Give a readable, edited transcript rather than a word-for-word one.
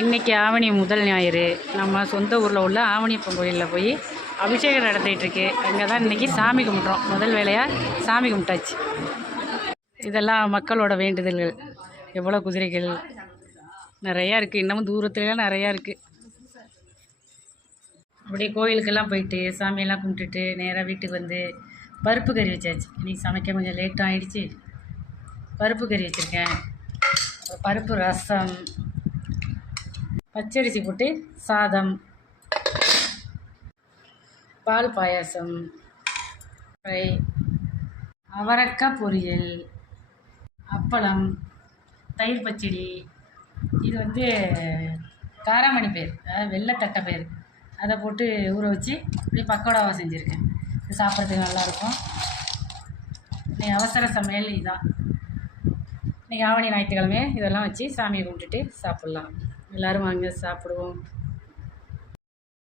இன்றைக்கி ஆவணி முதல் ஞாயிறு நம்ம சொந்த ஊரில் உள்ள ஆவணியப்பன் கோயிலில் போய் அபிஷேகம் நடத்திட்டுருக்கு. அங்கே தான் இன்றைக்கி சாமி கும்பிட்றோம். முதல் வேலையாக சாமி கும்பிட்டாச்சு. இதெல்லாம் மக்களோட வேண்டுதல்கள். எவ்வளோ குதிரைகள் நிறையா இருக்குது. இன்னமும் தூரத்துலலாம் நிறையா இருக்குது. அப்படியே கோயிலுக்கெல்லாம் போயிட்டு சாமியெல்லாம் கும்பிட்டுட்டு நேராக வீட்டுக்கு வந்து பருப்பு கறி வச்சாச்சு. இன்றைக்கி சமைக்க கொஞ்சம் லேட்டாக ஆகிடுச்சு. பருப்பு கறி வச்சுருக்கேன். அப்புறம் பருப்பு ரசம், பச்சரிசி போட்டு சாதம், பால் பாயாசம், ஃப்ரை, அவரைக்காய் பொரியல், அப்பளம், தயிர் பச்சடி. இது வந்து காராமணி பயிர், வெள்ளைத்தட்டை பயிர், அதை போட்டு ஊற வச்சு இப்படி பக்கோடாவாக செஞ்சுருக்கேன். இது சாப்பிட்றதுக்கு நல்லாயிருக்கும். இன்றைக்கி அவசர சமையல் இதுதான். இன்றைக்கி ஆவணி ஞாயிற்றுக்கிழமை இதெல்லாம் வச்சு சாமியை கும்பிட்டுட்டு சாப்பிட்லாம். எல்லோரும் வாங்க சாப்பிடுவோம்.